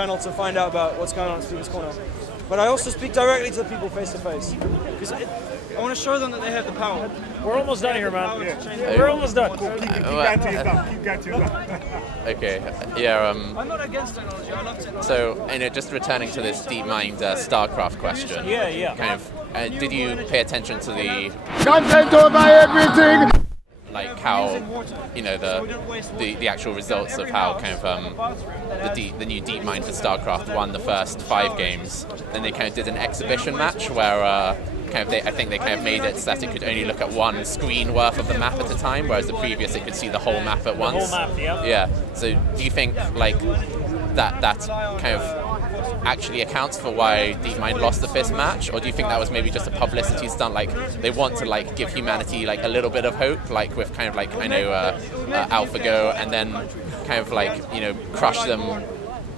channel to find out about what's going on at Speaker's Corner. But I also speak directly to the people face to face. Because I want to show them that they have the power. We're almost done here, man. Yeah. We're almost done. Cool. Keep going till you're done. Keep going till you're done. Okay, yeah. I'm not against technology, I love technology. So, just returning to this Deepmind StarCraft question. Yeah. Kind of, did you pay attention to the Content over everything! Like how, the actual results of how kind of the new Deepmind for StarCraft won the first 5 games. Then they kind of did an exhibition match where I think they kind of made it so that it could only look at one screen worth of the map at a time, whereas the previous it could see the whole map at once. The whole map, yeah. Yeah. So do you think like that kind of actually accounts for why Deepmind lost the 5th match, or do you think that was maybe just a publicity stunt? Like they want to like give humanity like a little bit of hope, like with kind of like AlphaGo, and then kind of like crush them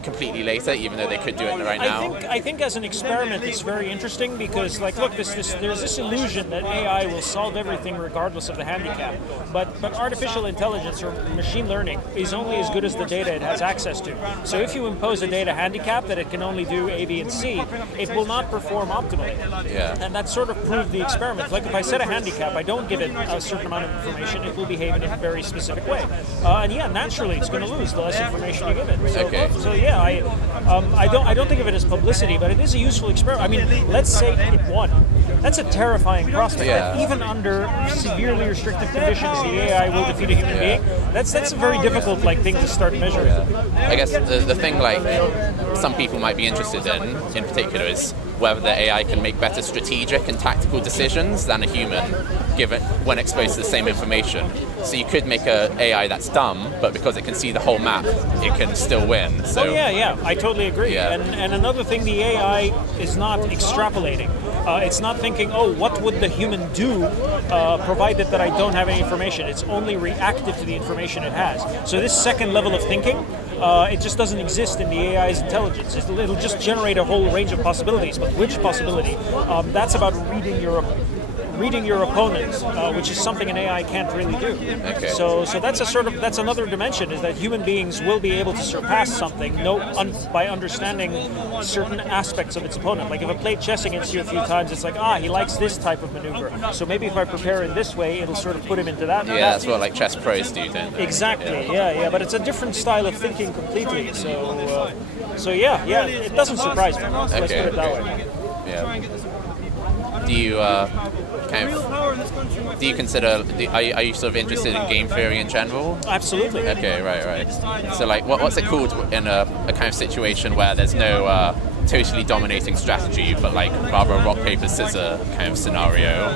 completely later, even though they could do it right now. I think as an experiment it's very interesting because look, there's this illusion that AI will solve everything regardless of the handicap, but artificial intelligence or machine learning is only as good as the data it has access to. So if you impose a data handicap that it can only do A, B, and C, it will not perform optimally. Yeah. And that sort of proved the experiment. Like if I set a handicap, I don't give it a certain amount of information, it will behave in a very specific way. And yeah, naturally it's going to lose the less information you give it. So yeah. I don't think of it as publicity, but it is a useful experiment. I mean, let's say it won. That's a terrifying prospect. Yeah. That even under severely restrictive conditions, the AI will defeat a human being. That's a very difficult thing to start measuring. Yeah. I guess the thing some people might be interested in particular is whether the AI can make better strategic and tactical decisions than a human, given when exposed to the same information. So you could make an AI that's dumb, but because it can see the whole map, it can still win. So yeah, I totally agree. Yeah. And another thing, the AI is not extrapolating. It's not thinking, oh, what would the human do, provided that I don't have any information. It's only reactive to the information it has. So this second level of thinking, it just doesn't exist in the AI's intelligence. It'll just generate a whole range of possibilities, but which possibility? That's about reading your opponent, which is something an AI can't really do. Okay. So that's another dimension, is that human beings will be able to surpass something by understanding certain aspects of its opponent. Like if I play chess against you a few times, it's like, he likes this type of maneuver. So maybe if I prepare in this way, it'll sort of put him into that. Yeah, that's what like chess pros do, don't they? Exactly. Yeah. But it's a different style of thinking completely. So yeah, it doesn't surprise me. Let's put it that way. Yeah. Do you consider? Are you sort of interested in game theory in general? Absolutely. Okay, right. So like, what's it called in a kind of situation where there's no totally dominating strategy, but like rather a rock paper scissors kind of scenario,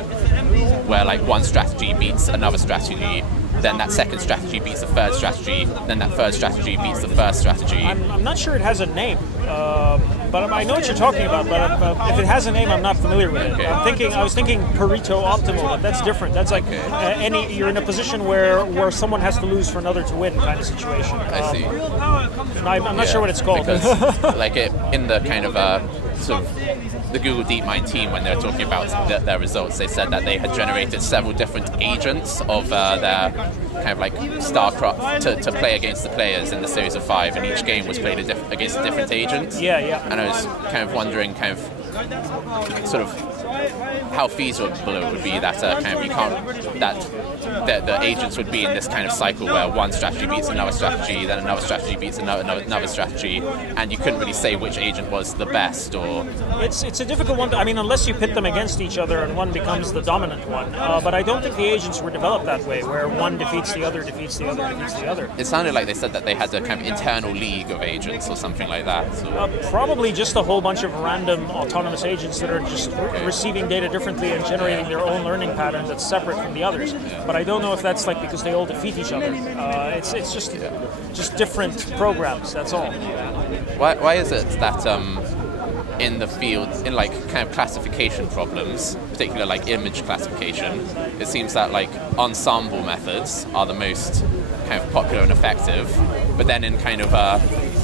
where like one strategy beats another strategy, then that second strategy beats the third strategy, then that third strategy beats the first strategy. I'm not sure it has a name, but I know what you're talking about. But if it has a name, I'm not familiar with it. Okay. I was thinking Pareto optimal, but that's different. That's like you're in a position where someone has to lose for another to win kind of situation. I see. I'm not sure what it's called. Because like in the kind of sort of the Google DeepMind team, when they were talking about their results, they said that they had generated several different agents of their kind of like StarCraft to play against the players in the series of 5, and each game was played against a different agent. Yeah. And I was kind of wondering, kind of sort of how feasible it would be that kind of you can't that the agents would be in this kind of cycle where one strategy beats another strategy, then another strategy beats another strategy, and you couldn't really say which agent was the best. Or it's a difficult one. I mean, unless you pit them against each other and one becomes the dominant one. But I don't think the agents were developed that way, where one defeats the other, defeats the other, defeats the other. It sounded like they said that they had a kind of internal league of agents or something like that. So. Probably just a whole bunch of random autonomous agents that are just receiving data differently and generating their own learning pattern that's separate from the others. But I don't know if that's like because they all defeat each other. It's just different programs. That's all. Why is it that in the field, in like kind of classification problems, particularly like image classification, it seems that like ensemble methods are the most kind of popular and effective, but then in kind of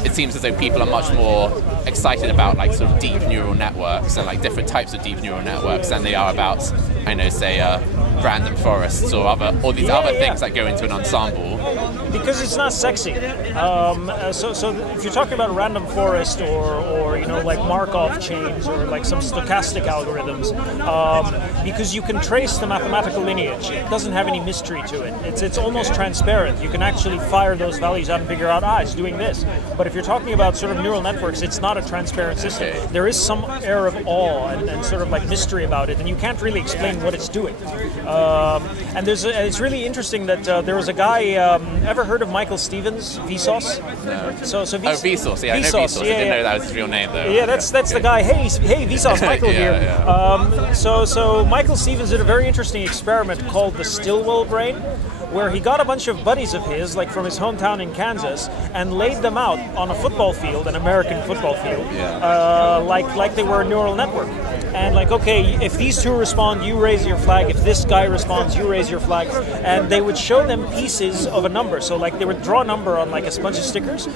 it seems as though people are much more excited about like sort of deep neural networks and like different types of deep neural networks than they are about, say random forests or these other things that go into an ensemble. Because it's not sexy. So if you're talking about random forest or like Markov chains or like some stochastic algorithms, because you can trace the mathematical lineage, it doesn't have any mystery to it. It's almost transparent. You can actually fire those values out and figure out, it's doing this. But if you're talking about sort of neural networks, it's not a transparent system. There is some air of awe and sort of like mystery about it, and you can't really explain what it's doing. And it's really interesting that there was a guy. Ever heard of Michael Stevens, Vsauce? No. So Vsauce. Yeah, I know Vsauce. I didn't know that was his real name though. Yeah, that's the guy. Hey, Vsauce, Michael here. Yeah. So Michael Stevens did a very interesting experiment called the Stillwell Brain, where he got a bunch of buddies of his, like from his hometown in Kansas, and laid them out on a football field, an American football field, like they were a neural network. And like, okay, if these two respond, you raise your flag. If this guy responds, you raise your flag. And they would show them pieces of a number. So like they would draw a number on like a bunch of stickers,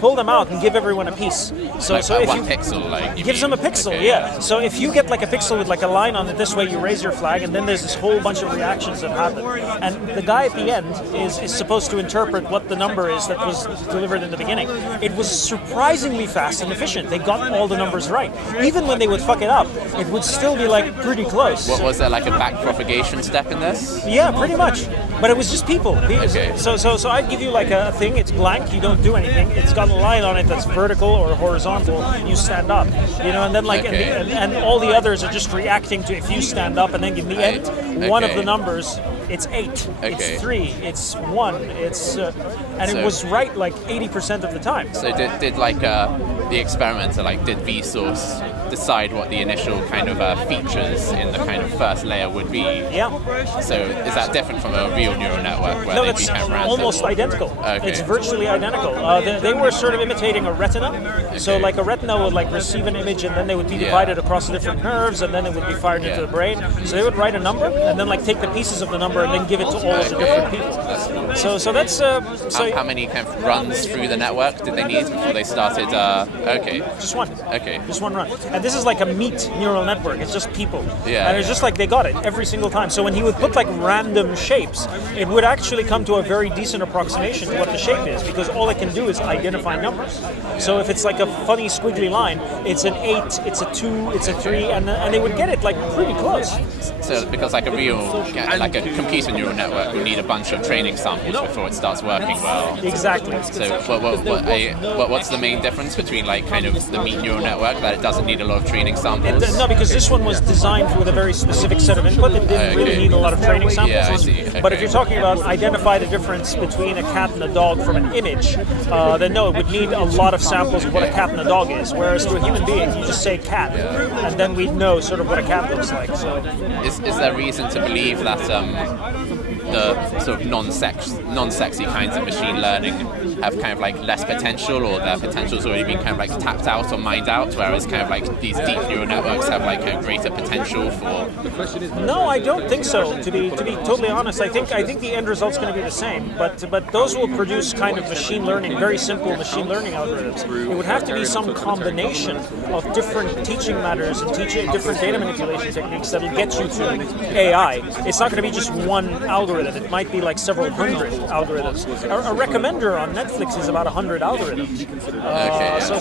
pull them out, and give everyone a piece. So like if one pixel, like gives them a pixel, yeah. So if you get like a pixel with like a line on it this way, you raise your flag, and then there's this whole bunch of reactions that happen. And the guy at the end is supposed to interpret what the number is that was delivered in the beginning. It was surprisingly fast and efficient. They got all the numbers right. Even when they would fuck it up, it would still be like pretty close. What was there, like a back propagation step in this? Yeah, pretty much. But it was just people. Okay. So I'd give you like a thing. It's blank. You don't do anything. It's got a line on it that's vertical or horizontal. You stand up. And then like and all the others are just reacting to if you stand up. And then in the end, one of the numbers, it's 8. It's 3. It's 1. It's it was right like 80% of the time. So did like the experimenter, like did Vsauce decide what the initial kind of features in the kind of first layer would be? Yeah. So is that different from a real neural network where it's kind of random? Almost identical. Okay. It's virtually identical. They were sort of imitating a retina. Okay. So like a retina would like receive an image and then they would be divided across the different nerves and then it would be fired into the brain. So they would write a number and then like take the pieces of the number and then give it to all of the different people. So that's how many kind of runs through the network did they need before they started? Just one. Okay. Just one run. And this is like a meat neural network. It's just people. Yeah. And it's just like they got it every single time. So when he would put like random shapes, it would actually come to a very decent approximation to what the shape is because all it can do is identify numbers. So if it's like a funny squiggly line, it's an 8, it's a 2, it's a 3, and they would get it like pretty close. So because like a computer neural network would need a bunch of training samples before it starts working well. Exactly. So what's the main difference between like kind of the meat neural network that it doesn't need a lot of training samples? No, because this one was designed with a very specific set of input. It didn't really need a lot of training samples. Yeah, I see. Okay. But if you're talking about identify the difference between a cat and a dog from an image, then no, it would need a lot of samples of what a cat and a dog is. Whereas to a human being, you just say cat, and then we'd know sort of what a cat looks like. So, is there reason to believe that the sort of non-sexy kinds of machine learning have kind of like less potential, or their potential's already been kind of like tapped out or mined out, whereas kind of like these deep neural networks have like kind of greater potential for? No, I don't think so. To be totally honest, I think the end result's going to be the same. But those will produce kind of machine learning, very simple machine learning algorithms. It would have to be some combination of different teaching matters and different data manipulation techniques that'll get you to AI. It's not going to be just one algorithm. It might be like several hundred algorithms. A recommender on Netflix is about 100 algorithms.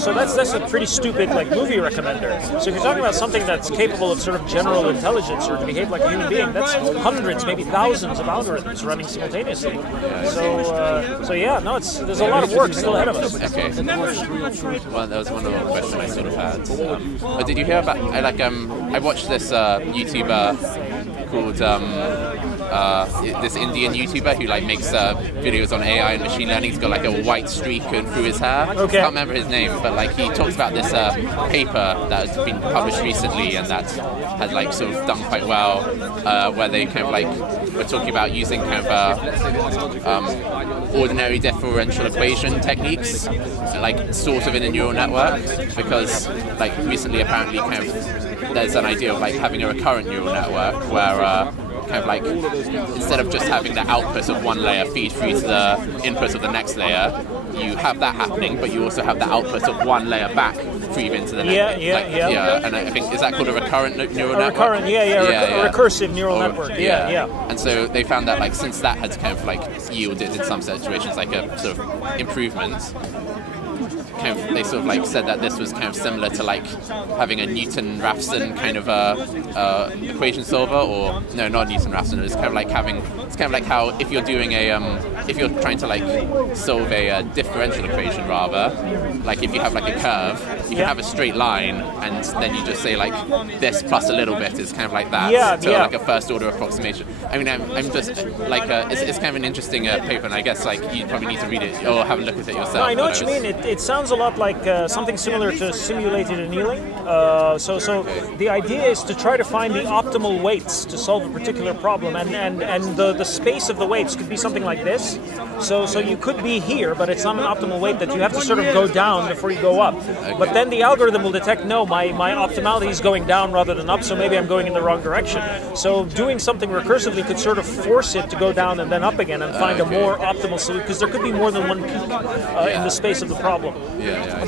So that's a pretty stupid like movie recommender. So if you're talking about something that's capable of sort of general intelligence or to behave like a human being, that's hundreds, maybe thousands of algorithms running simultaneously. So yeah, no, there's a lot of work still ahead of us. Okay. Well, that was one other question I sort of had. Did you hear about? I watched this YouTuber called. This Indian YouTuber who like makes videos on AI and machine learning. He's got like a white streak through his hair. Okay. I can't remember his name, but like he talks about this paper that has been published recently and that had like sort of done quite well, where they kind of like were talking about using kind of ordinary differential equation techniques, like sort of in a neural network, because like recently apparently kind of there's an idea of like having a recurrent neural network where kind of like instead of just having the output of one layer feed through to the input of the next layer, you have that happening, but you also have the output of one layer back feed into the next. Yeah. And I think, is that called a recurrent neural network? Recursive neural network. Yeah. And so they found that like since that had kind of like yielded in some situations like a sort of improvement. They sort of like said that this was kind of similar to like having a Newton-Raphson kind of equation solver, or no, not Newton-Raphson. It's kind of like how if you're doing if you're trying to like solve a differential equation, rather, like if you have like a curve, you can have a straight line, and then you just say like this plus a little bit is kind of like that. Like a first order approximation. I mean, I'm just like it's kind of an interesting paper, and I guess like you probably need to read it or have a look at it yourself. No, I know what you mean. It sounds a lot like something similar to simulated annealing. So the idea is to try to find the optimal weights to solve a particular problem, and the space of the weights could be something like this. So you could be here, but it's not an optimal weight that you have to sort of go down before you go up. Okay. But then the algorithm will detect, no, my optimality is going down rather than up, so maybe I'm going in the wrong direction. So doing something recursively could sort of force it to go down and then up again and find a more optimal solution, because there could be more than one peak in the space of the problem.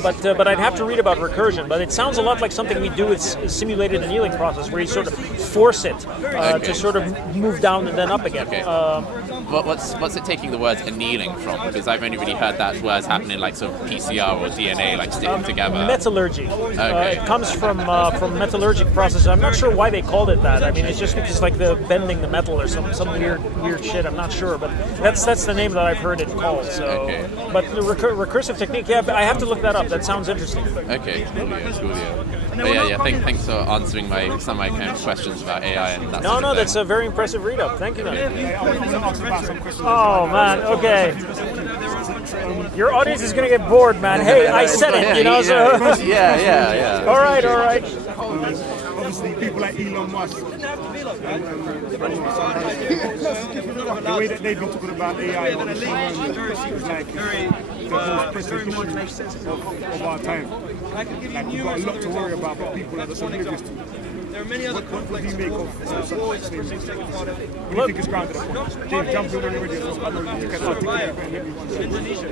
But I'd have to read about recursion. But it sounds a lot like something we do with simulated annealing process, where you sort of force it to sort of move down and then up again. Okay. What's it taking the words annealing from? Because I've only really heard that words happening like sort of PCR or DNA, like sticking together. Metallurgy. It comes from metallurgic processes. I'm not sure why they called it that. I mean, it's just because like the bending the metal or some weird shit. I'm not sure, but that's the name that I've heard it called. So, but the recursive technique, I have to look that up. That sounds interesting. Okay, coolio. But thanks for answering some of my kind of questions about AI and that. No, that's a very impressive read up. Thank you, man. I want to ask about some questions. Oh man, okay. Your audience is gonna get bored, man. Hey, I said it, you know. So. Yeah. All right. Obviously, people like Elon Musk, the way that they've been talking about AI and machine learning is like the most pressing issue of our time. Like we've got a lot to worry about, but people are just oblivious to. There are many other what do you make of such statements? What do you think is grounded upon? James, jump in when you're ready. I know you can articulate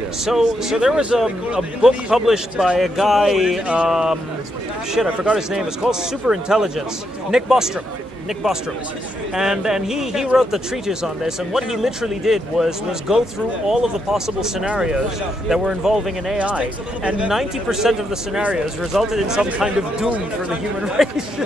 it. So there was a book published by a guy, I forgot his name. It's called Superintelligence. Nick Bostrom. And he wrote the treatise on this, and what he literally did was go through all of the possible scenarios that were involving an AI, and 90% of the scenarios resulted in some kind of doom for the human race.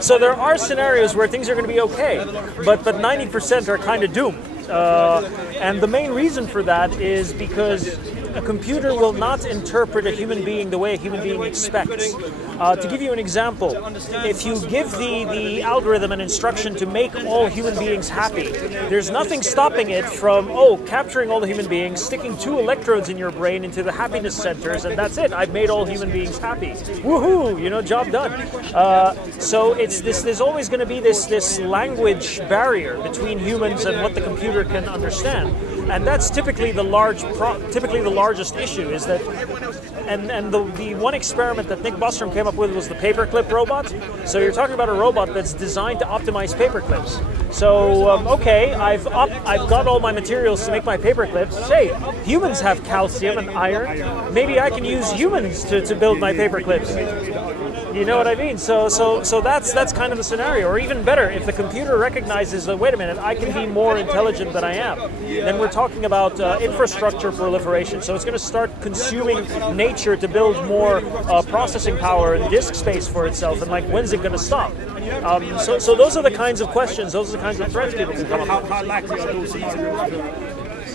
So there are scenarios where things are going to be okay, but 90% are kind of doomed. And the main reason for that is because a computer will not interpret a human being the way a human being expects. To give you an example, if you give the algorithm an instruction to make all human beings happy, there's nothing stopping it from, capturing all the human beings, sticking 2 electrodes in your brain into the happiness centers, and that's it. I've made all human beings happy. Woohoo! Job done. So there's always going to be this language barrier between humans and what the computer can understand. And that's typically the largest issue, is that, and the one experiment that Nick Bostrom came up with was the paperclip robot. So you're talking about a robot that's designed to optimize paperclips. So I've got all my materials to make my paperclips. Hey, humans have calcium and iron. Maybe I can use humans to build my paperclips. You know what I mean? So that's kind of the scenario. Or even better, if the computer recognizes that, wait a minute, I can be more intelligent than I am, then we're talking about infrastructure proliferation. So it's going to start consuming nature to build more processing power and disk space for itself. And when's it going to stop? So those are the kinds of questions, those are the kinds of threats people can come up with. How likely are those scenarios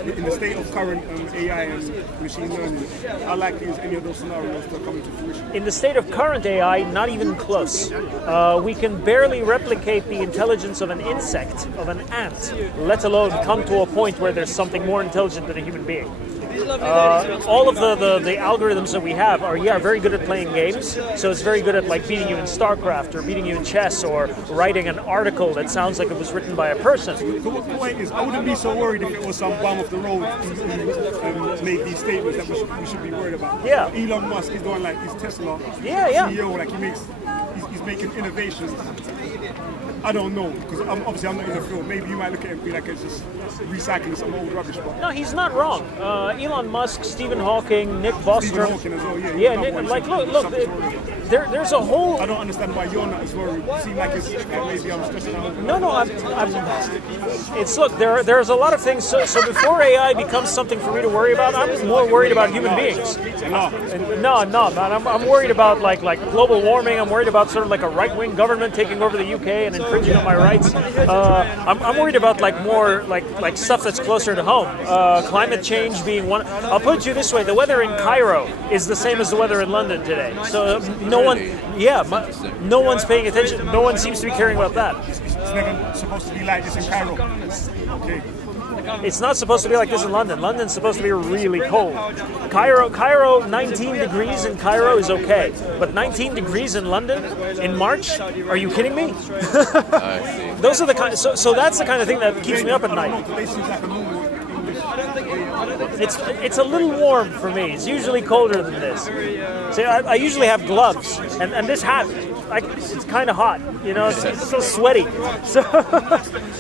in the state of current AI and machine learning? How likely is any of those scenarios to come into fruition? In the state of current AI, not even close. We can barely replicate the intelligence of an insect, of an ant, let alone come to a point where there's something more intelligent than a human being. All of the algorithms that we have are very good at playing games. So it's very good at beating you in StarCraft or beating you in chess or writing an article that sounds like it was written by a person. So the point is, I wouldn't be so worried if it was some bum off the road who made these statements that we should be worried about. Yeah. Elon Musk is doing his Tesla CEO, he he's making innovations. I don't know, because obviously I'm not in the field. Maybe you might look at it and be like it's just recycling some old rubbish. But No, he's not wrong. Elon Musk, Stephen Hawking, Nick Bostrom. Stephen Hawking as well, yeah. Yeah, Nick, look, there's a whole. I don't understand why you're not as worried. You seem like it's maybe I'm stressing out. No, it's look. There's a lot of things. So before AI becomes something for me to worry about, I'm more worried about human beings. No, man. I'm worried about like global warming. I'm worried about sort of like a right-wing government taking over the UK and infringing on my rights. I'm worried about like more like stuff that's closer to home. Climate change being one. I'll put it to you this way: the weather in Cairo is the same as the weather in London today. So no one's paying attention. No one seems to be caring about that. It's never supposed to be like this in Cairo. Okay. It's not supposed to be like this in London. London's supposed to be really cold. Cairo, 19 degrees in Cairo is okay, but 19 degrees in London in March? Are you kidding me? Those are the kind. So that's the kind of thing that keeps me up at night. It's a little warm for me. It's usually colder than this. See, I usually have gloves, and this hat, it's kind of hot. You know, it's so sweaty. So,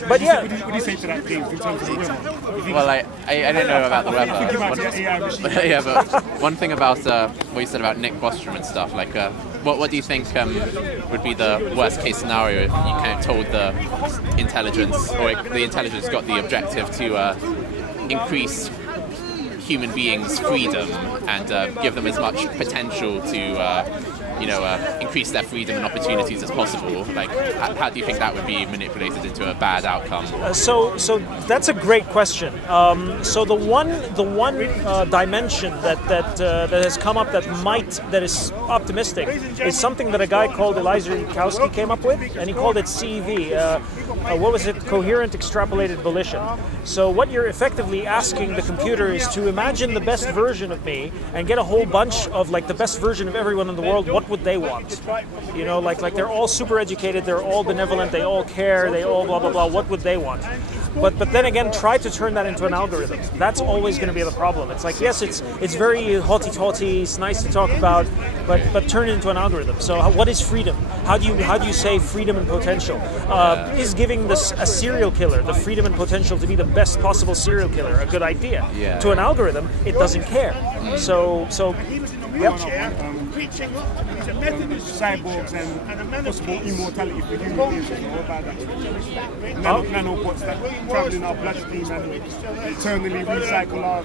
but yeah. What do you say to that, James, in terms of the weather? Well, I don't know about the weather. Yeah, but one thing about what you said about Nick Bostrom and stuff, like, what do you think would be the worst case scenario if you kind of told the intelligence, or the intelligence got the objective to increase human beings' freedom and give them as much potential to increase their freedom and opportunities as possible? Like, how do you think that would be manipulated into a bad outcome? So that's a great question. So the one dimension that has come up that is optimistic is something that a guy called Eliezer Yudkowsky came up with, and he called it CEV. What was it? Coherent extrapolated volition. So what you're effectively asking the computer is to imagine the best version of me and get a whole bunch of like the best version of everyone in the world. What would they want? You know, like they're all super educated, they're all benevolent, they all care, they all blah blah blah. What would they want? But then again, try to turn that into an algorithm. That's always going to be the problem. It's like, yes, it's very haughty-taughty, it's nice to talk about, but turn it into an algorithm. So what is freedom? How do you say freedom and potential? Is giving this a serial killer the freedom and potential to be the best possible serial killer a good idea? Yeah. To an algorithm, it doesn't care. So yep. Cyborgs and possible immortality for human beings. What about that? Nanobots that travel in our bloodstream and eternally recycle our...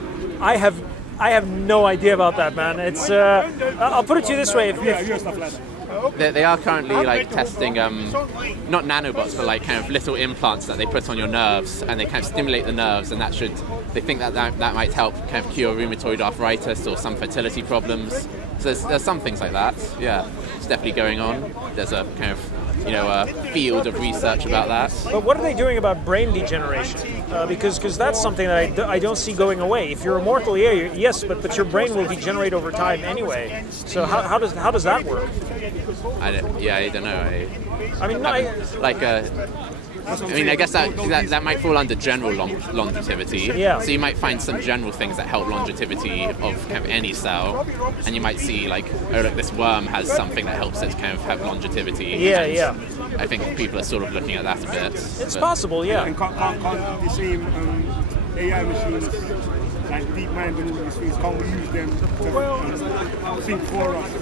I have no idea about that, man. It's I'll put it to you this way: stuff like that. They are currently like testing not nanobots, but like kind of little implants that they put on your nerves, and they kind of stimulate the nerves, and they think that might help kind of cure rheumatoid arthritis or some fertility problems. So there's some things like that. Yeah, it's definitely going on. There's a kind of a field of research about that. But what are they doing about brain degeneration? Because that's something that I don't see going away. If you're immortal, yes, but your brain will degenerate over time anyway. So how does that work? I don't know. I guess that might fall under general longevity. Yeah. So you might find some general things that help longevity of kind of any cell, and you might see like, oh look, this worm has something that helps it kind of have longevity. Yeah. I think people are sort of looking at that a bit. It's possible, yeah. And can't the same AI machines like Deepmind and all these things, can't we use them to think for us?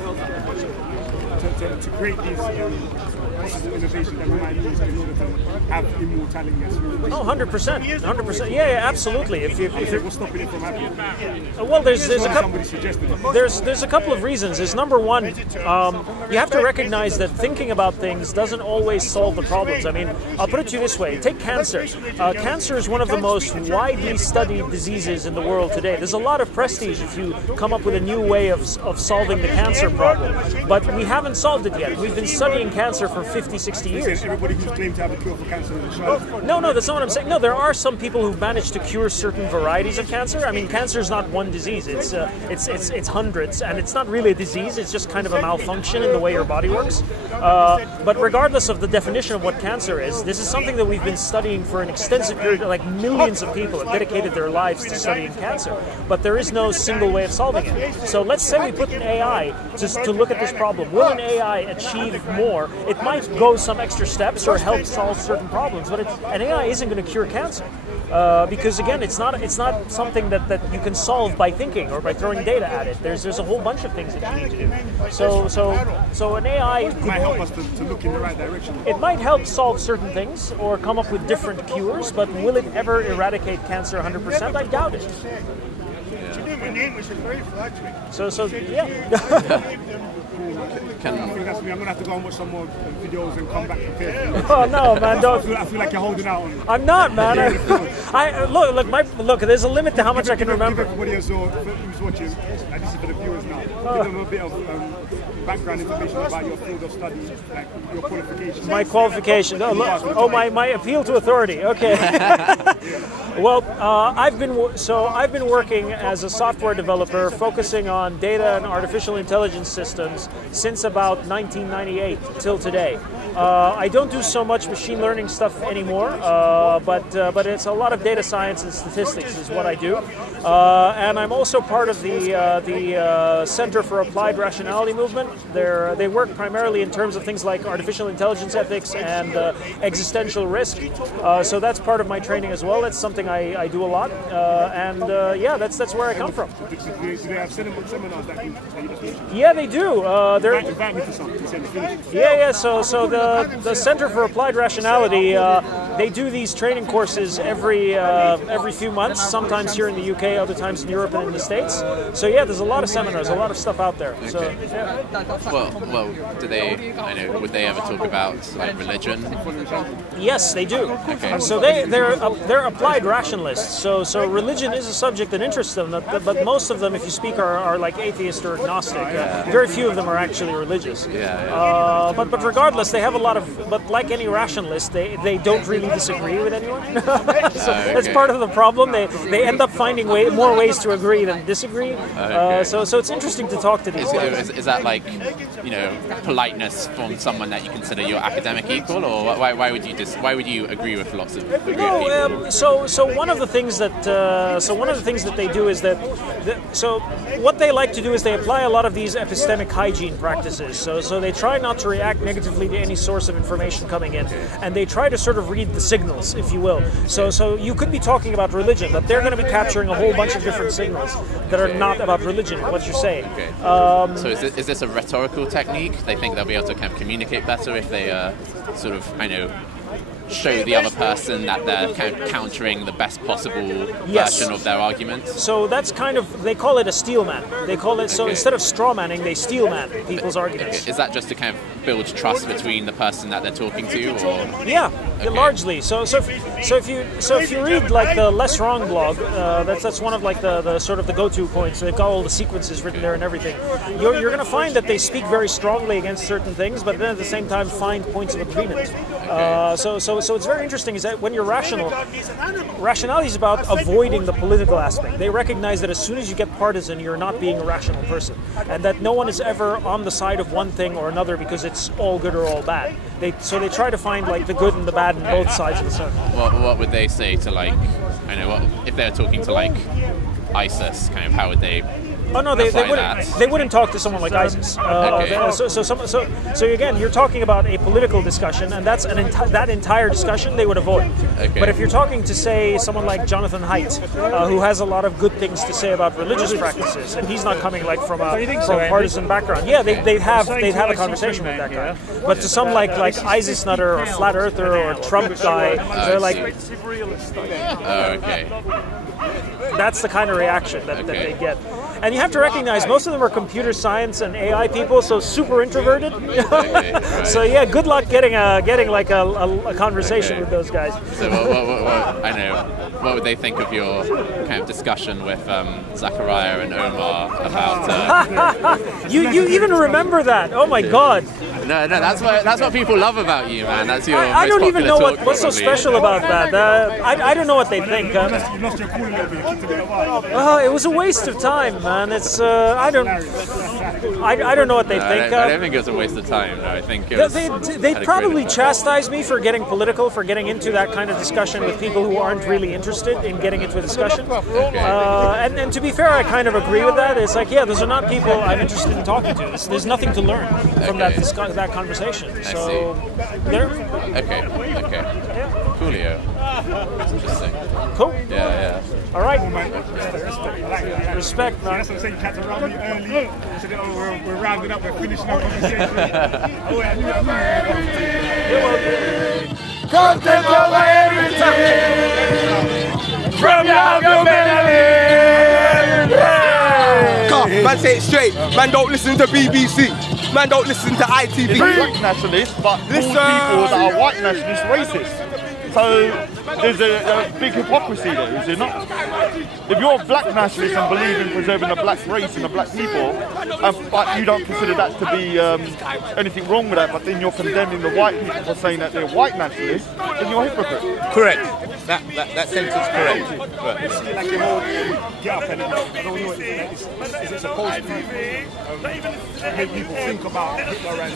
To create these possible innovations that we might use in order to have immortality as humans. Oh, 100%. Yeah, absolutely. If what's stopping it from happening? Well, there's a couple. Somebody suggested it. There's a couple of reasons. There's number one, you have to recognize that thinking about things doesn't always solve the problems. I mean, I'll put it to you this way: take cancer. Cancer is one of the most widely studied diseases in the world today. There's a lot of prestige if you come up with a new way of solving the cancer problem, but we haven't solved it yet. We've been studying cancer for 50, 60 years. Everybody who's claimed to have a cure for cancer is a charlatan. No, that's not what I'm saying. No, there are some people who've managed to cure certain varieties of cancer. I mean, cancer is not one disease. It's hundreds, and it's not really a disease. It's just kind of a malfunction in the way your body works. But regardless of the definition of what cancer is, this is something that we've been studying for an extensive period. Like millions of people have dedicated their lives to studying cancer, but there is no single way of solving it. So let's say we put an AI to look at this problem. Will an AI achieve more? It might go some extra steps or help solve certain problems, but an AI isn't going to cure cancer. Because again, it's not something that you can solve by thinking or by throwing data at it. There's a whole bunch of things that you need to do. So an AI might help us to look in the right direction. It might help solve certain things or come up with different cures, but will it ever eradicate cancer 100%? I doubt it. So yeah. I'm gonna have to go and watch some more videos and come back prepared. Oh no, man! Don't. I feel like you're holding out on. I'm not, man. Look. There's a limit to how much I can remember. Give everybody who's watching, and this is for the viewers now. Give them a bit of background information about your field of study, like your qualifications. My qualification. My appeal to authority. Okay. Well, I've been working as a software developer, focusing on data and artificial intelligence systems since about 1998 till today. I don't do so much machine learning stuff anymore, but it's a lot of data science and statistics is what I do. And I'm also part of the Center for Applied Rationality movement. They work primarily in terms of things like artificial intelligence ethics and existential risk. So that's part of my training as well. That's something I do a lot. Yeah, that's where I come from. Do they have seminars that you just mentioned? Yeah, they do. Invite me to some. Yeah. So the Center for Applied Rationality, they do these training courses every few months. Sometimes here in the UK, other times in Europe and in the States. So yeah, there's a lot of seminars, a lot of stuff out there. Okay. So yeah. Well, would they ever talk about like religion? Yes, they do. Okay. So they're applied rationalists. So religion is a subject that interests them, but most of them, if you speak, are like atheist or agnostic. Very few of them are actually religious. Yeah. But regardless, they have a lot of. But like any rationalist, they don't really disagree with anyone. That's part of the problem. They end up finding more ways to agree than disagree. So it's interesting to talk to these guys. Is that like, politeness from someone that you consider your academic equal, or why would you agree with lots of people? So one of the things that they do is that what they like to do is they apply a lot of these epistemic hygiene practices. So they try not to react negatively to any source of information coming in, and they try to sort of read the signals, if you will. So you could be talking about religion, but they're going to be capturing a whole bunch of different signals that are not about religion, what you're saying. Okay. So is this a rhetorical technique? They think they'll be able to kind of communicate better if they show the other person that they're kind of countering the best possible version of their argument. So that's they call it a steelman. They call it, so instead of straw manning, they steelman people's arguments. Okay. Is that just to kind of build trust between the person that they're talking to, or? Yeah, largely. So if you read like the Less Wrong blog, that's one of like the sort of the go-to points. They've got all the sequences written there and everything. You're going to find that they speak very strongly against certain things, but then at the same time find points of agreement. So it's very interesting is that when you're rational, rationality is about avoiding the political aspect. They recognize that as soon as you get partisan, you're not being a rational person, and that no one is ever on the side of one thing or another because it's all good or all bad. So they try to find like the good and the bad in both sides of the circle. What would they say to if they're talking to like ISIS, kind of how would they? Oh no, they wouldn't talk to someone like ISIS. So again, you're talking about a political discussion, and that's that entire discussion they would avoid. Okay. But if you're talking to, say, someone like Jonathan Haidt, who has a lot of good things to say about religious practices, and he's not coming like from a partisan background, yeah, they'd have a conversation with that guy. But to some like ISIS nutter or flat earther or Trump guy, they're like, okay. That's the kind of reaction that they get. And you have to recognize most of them are computer science and AI people, so super introverted. Right. So yeah, good luck getting like a conversation with those guys. So what would they think of your kind of discussion with Zachariah and Omar about? You even remember that? Oh my God! No, that's what people love about you, man. That's your I don't even know talk, what's so probably. special about that. I don't know what they think. You lost your cool a little bit. You kicked a bit of ice. It was a waste of time, man. It's I don't know what they think. I don't think it was a waste of time. No, I think it was. They probably chastise me for getting political, for getting into that kind of discussion with people who aren't really interested in getting into a discussion. Okay. And to be fair, I kind of agree with that. It's like, yeah, those are not people I'm interested in talking to. There's nothing to learn from that conversation. So, there. Okay. Yeah. Coolio. Interesting. Cool. Yeah. All right. Respect. Respect, man. That's what I'm saying. Cats around me early. So they, we're rounding up. We're finishing our conversation. Content over everything. From your man, say it straight. Man, don't listen to BBC. Man, don't listen to ITV. Black nationalists, but all people that are white nationalists racist. So there's a big hypocrisy there, is there not? If you're a black nationalist and believe in preserving the black race and the black people, but you don't consider that to be anything wrong with that, but then you're condemning the white people for saying that they're white nationalists, then you're a hypocrite. Correct. That sentence is correct. Like your whole get up and I don't know is it supposed to make people think about Hitler and